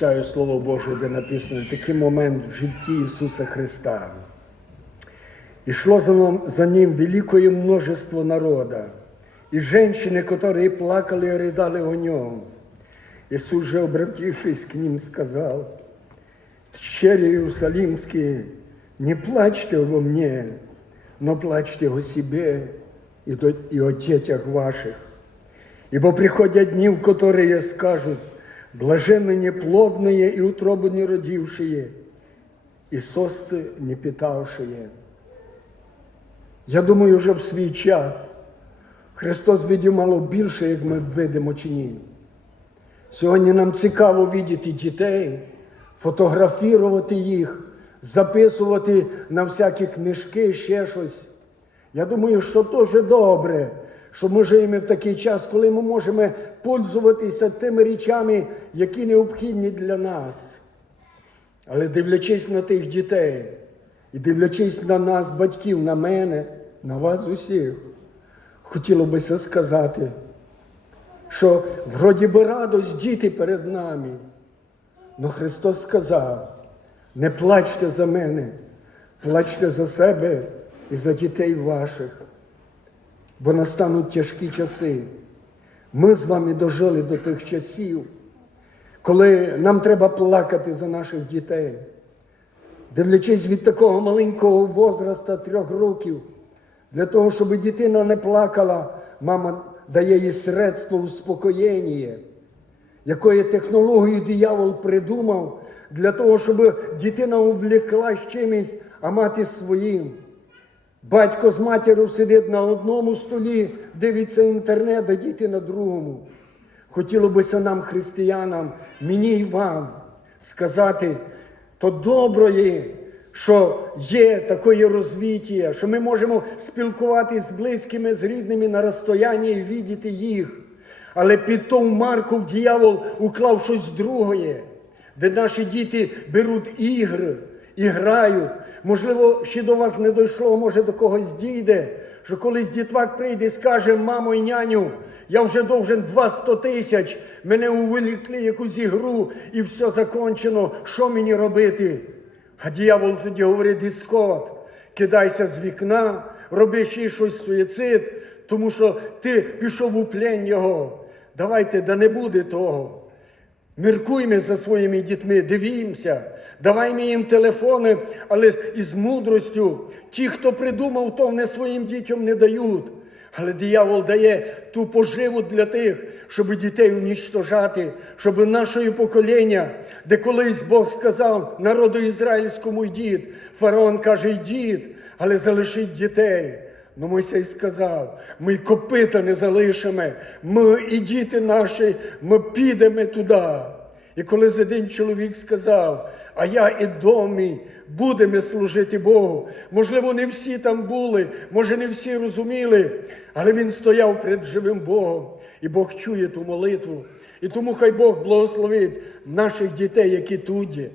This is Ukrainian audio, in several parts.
читаю Слово Боже, де написано такий момент в житті Ісуса Христа. Ішло за ним, за ним великое множество народа, и женщины, которые плакали и рыдали о нем. Иисус же, обратившись к ним, сказал, «Тщери Иерусалимские, не плачьте обо мне, но плачьте о себе и, до- и о детях ваших. Ибо приходят дни, в которые скажут, блаженны неплодные и утробы не родившие, и состы не питавшие. Я думаю, вже в свій час Христос видів мало більше, як ми видимо чи ні. Сьогодні нам цікаво видіти дітей, фотографувати їх, записувати на всякі книжки, ще щось. Я думаю, що теж добре, що ми живемо в такий час, коли ми можемо пользуватися тими речами, які необхідні для нас. Але дивлячись на тих дітей і дивлячись на нас, батьків, на мене, на вас усіх, хотіло би сказати, що вроді би радость діти перед нами. Но Христос сказав: не плачте за мене, плачте за себе і за дітей ваших, бо настануть тяжкі часи. Ми з вами дожили до тих часів, коли нам треба плакати за наших дітей. Дивлячись від такого маленького возраста трьох років, для того, щоб дитина не плакала, мама дає їй средство успокоєння, якої технологію диявол придумав для того, щоб дитина увлеклась чимось, а мати своїм. Батько з матір'ю сидить на одному столі, дивиться інтернет, а діти на другому. Хотіло бися нам, християнам, мені і вам сказати, то добре, що є таке розвиття, що ми можемо спілкуватися з близькими, з рідними на розстоянні і видіти їх. Але під ту марку дьявол уклав щось друге, де наші діти беруть ігри і грають. Можливо, ще до вас не дійшло, може до когось дійде, що колись дітвак прийде і скаже, мамо і няню, я вже довжен 200 тисяч, мене увеликли якусь ігру і все закончено. Що мені робити? А дьявол тоді говорить, іскот, кидайся з вікна, роби ще щось суїцид, тому що ти пішов у плен його. Давайте, да не буде того. Міркуймо за своїми дітьми, дивімося, даваймо їм телефони, але із мудростю. Ті, хто придумав, то не своїм дітям не дають. Але диявол дає ту поживу для тих, щоб дітей унічтожати, щоб наше покоління, де колись Бог сказав народу ізраїльському йдіть, фараон каже, йдіть, але залишіть дітей. Ну Мойсей сказав, ми копита не залишимо, ми і діти наші, ми підемо туди. І коли один чоловік сказав, а я і дом мій будемо служити Богу. Можливо, не всі там були, може, не всі розуміли, але він стояв перед живим Богом, і Бог чує ту молитву. І тому хай Бог благословить наших дітей, які тут є,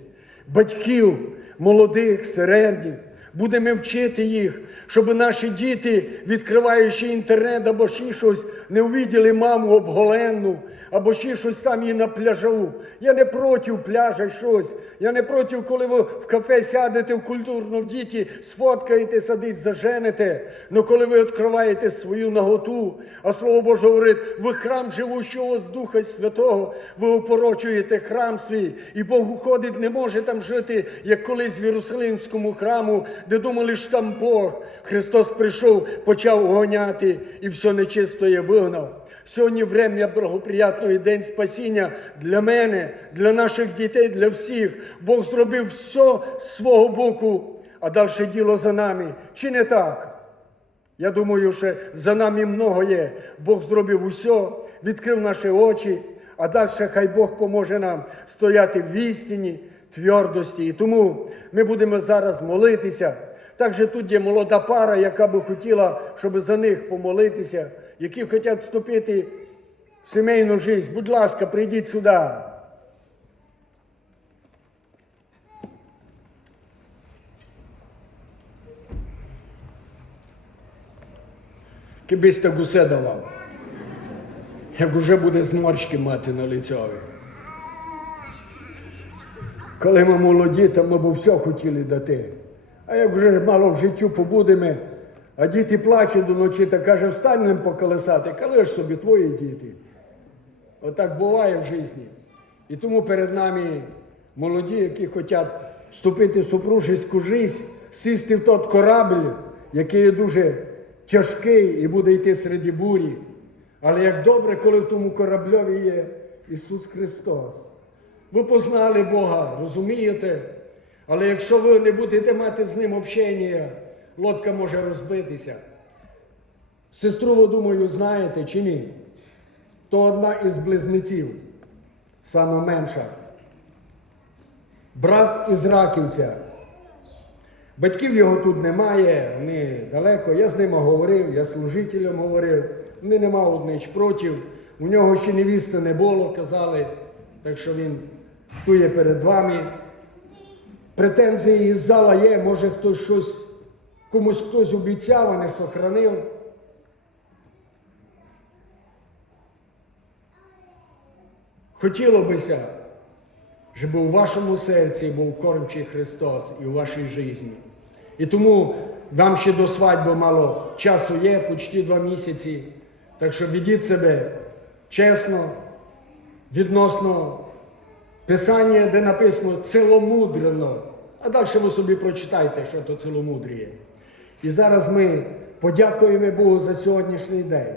батьків, молодих, середніх. Будемо вчити їх, щоб наші діти, відкриваючи інтернет або ще щось, не увиділи маму обголенну, або ще щось там її на пляжу. Я не проти пляжа щось. Я не проти, коли ви в кафе сядете в культурну в діті, сфоткаєтеся десь заженете. Но коли ви відкриваєте свою наготу, а слово Боже говорить, ви храм живущого з Духа Святого, ви опорочуєте храм свій, і Бог уходить, не може там жити, як колись в Єрусалимському храму, де думали, що там Бог. Христос прийшов, почав гоняти і все нечистоє вигнав. Сьогодні врем'я благоприятного день спасіння для мене, для наших дітей, для всіх. Бог зробив все з свого боку, а далі діло за нами. Чи не так? Я думаю, що за нами много є. Бог зробив усе, відкрив наші очі, а далі хай Бог поможе нам стояти в істині, твердості. І тому ми будемо зараз молитися. Також тут є молода пара, яка би хотіла, щоб за них помолитися, які хочуть вступити в сімейну життя. Будь ласка, прийдіть сюди. Кибись так усе давав, як уже буде зморшки мати на лицьові. Коли ми молоді, то ми б все хотіли дати. А як вже мало в життю побудемо, а діти плачуть до ночі та каже, встань ним поколесати, коли ж собі твої діти. Отак буває в житті. І тому перед нами молоді, які хочуть вступити в супружеську життя, сісти в тот корабль, який є дуже тяжкий і буде йти серед бурі. Але як добре, коли в тому корабльові є Ісус Христос. Ви познали Бога, розумієте? Але якщо ви не будете мати з ним общення, лодка може розбитися. Сестру, ви думаю, знаєте чи ні? То одна із близнеців, саме менша. Брат із Раківця. Батьків його тут немає, вони далеко. Я з ними говорив, я служителям говорив. Вони не мали однич проти. У нього ще невіста не було, казали, так що він тує перед вами. Претензії із зала є, може хтось щось, комусь хтось обіцяв, а не сохранив. Хотіло бися, щоб у вашому серці був кормчий Христос і у вашій житті. І тому вам ще до свадьби мало часу є, почти два місяці. Так що ведіть себе чесно, відносно Писання, де написано ціломудрено. А далі ви собі прочитайте, що то ціломудріє. І зараз ми подякуємо Богу за сьогоднішній день.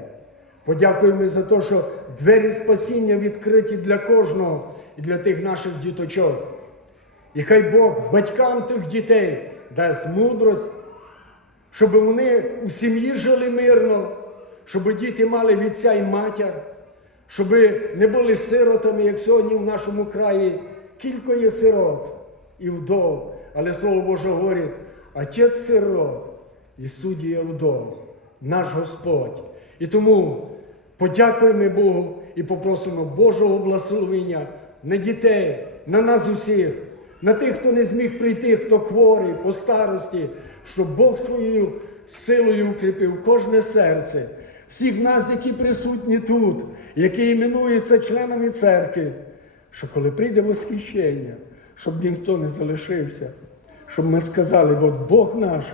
Подякуємо за те, що двері спасіння відкриті для кожного і для тих наших діточок. І хай Бог батькам тих дітей дасть мудрость, щоб вони у сім'ї жили мирно, щоб діти мали відця і матір, щоб не були сиротами, як сьогодні в нашому краї кілько є сирот і вдов. Але Слово Боже говорить, отець сирот і суддя вдов, наш Господь. І тому подякуємо Богу і попросимо Божого благословення на дітей, на нас усіх, на тих, хто не зміг прийти, хто хворий по старості, щоб Бог своєю силою укріпив кожне серце, всіх нас, які присутні тут, які іменуються членами церкви, що коли прийде восхищення, щоб ніхто не залишився, щоб ми сказали, от Бог наш,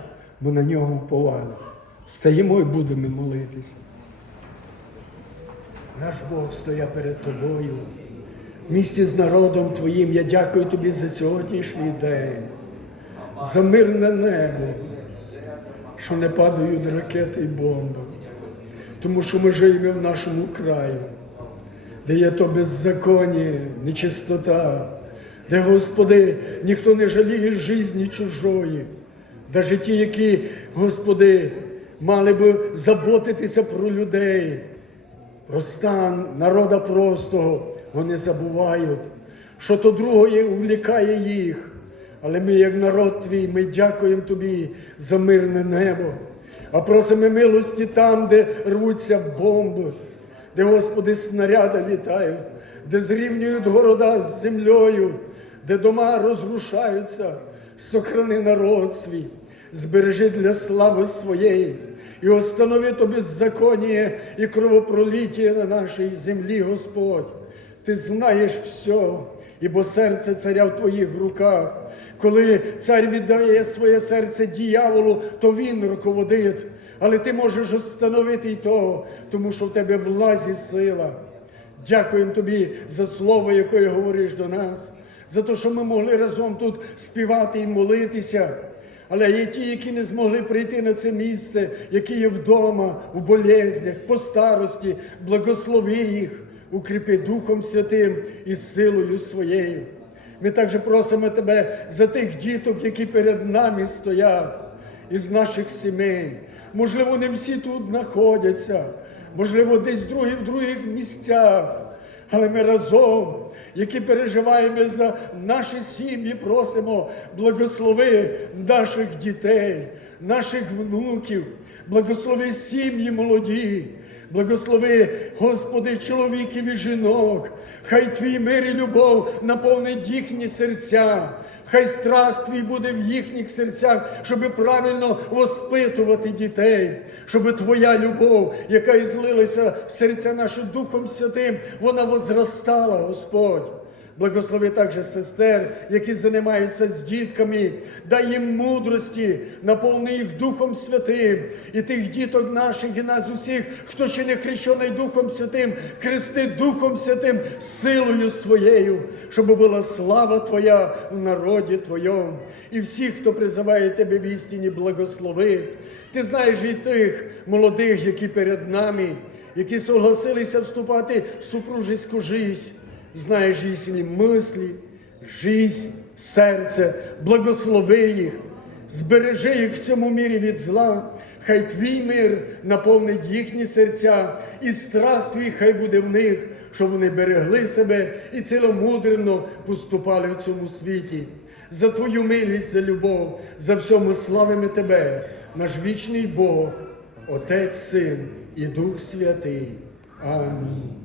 ми на нього вповали. Встаємо і будемо молитися. Наш Бог стоя перед тобою. В місті з народом Твоїм я дякую тобі за сьогоднішній день, за мирне небо, що не падають ракети і бомби. Тому що ми живемо в нашому краї, де є то беззаконня, нечистота, де, Господи, ніхто не жаліє житті чужої, навіть ті, які, Господи, мали би заботитися про людей, про стан народа простого, вони забувають, що то другое увлікає їх. Але ми, як народ твій, ми дякуємо тобі за мирне небо, а просимо милості там, де рвуться бомби, де, Господи, снаряди літають, де зрівнюють города з землею, де дома розрушаються, сохрани народ свій, збережи для слави своєї і останови то беззаконня і кровопроліття на нашій землі, Господь. Ти знаєш все, ібо серце царя в твоїх руках. Коли цар віддає своє серце діяволу, то він руководить. Але ти можеш встановити й того, тому що в тебе влазі сила. Дякуємо тобі за слово, яке говориш до нас, за те, що ми могли разом тут співати і молитися. Але є ті, які не змогли прийти на це місце, які є вдома, у болезнях, по старості, благослови їх, укріпи Духом Святим і силою своєю. Ми також просимо Тебе за тих діток, які перед нами стоять, із наших сімей. Можливо, не всі тут знаходяться, можливо, десь другі в других місцях. Але ми разом, які переживаємо за наші сім'ї, просимо благослови наших дітей, наших внуків, благослови сім'ї молоді, благослови, Господи, чоловіків і жінок. Хай Твій мир і любов наповнить їхні серця. Хай страх твій буде в їхніх серцях, щоб правильно воспитувати дітей, щоб твоя любов, яка ізлилася в серця нашим Духом Святим, вона возростала, Господь. Благослови також сестер, які займаються з дітками, дай їм мудрості, наповни їх Духом Святим, і тих діток наших, і нас усіх, хто ще не хрещений Духом Святим, хрести Духом Святим силою своєю, щоб була слава Твоя в народі Твоєму. І всіх, хто призиває Тебе в істині, благослови. Ти знаєш і тих молодих, які перед нами, які согласилися вступати в супружеську жизнь знаєш їхні мислі, жизнь, серце, благослови їх, збережи їх в цьому мірі від зла, хай твій мир наповнить їхні серця, і страх твій хай буде в них, щоб вони берегли себе і ціломудрено поступали в цьому світі. За твою милість, за любов, за все ми славимо тебе, наш вічний Бог, Отець, Син і Дух Святий. Амінь.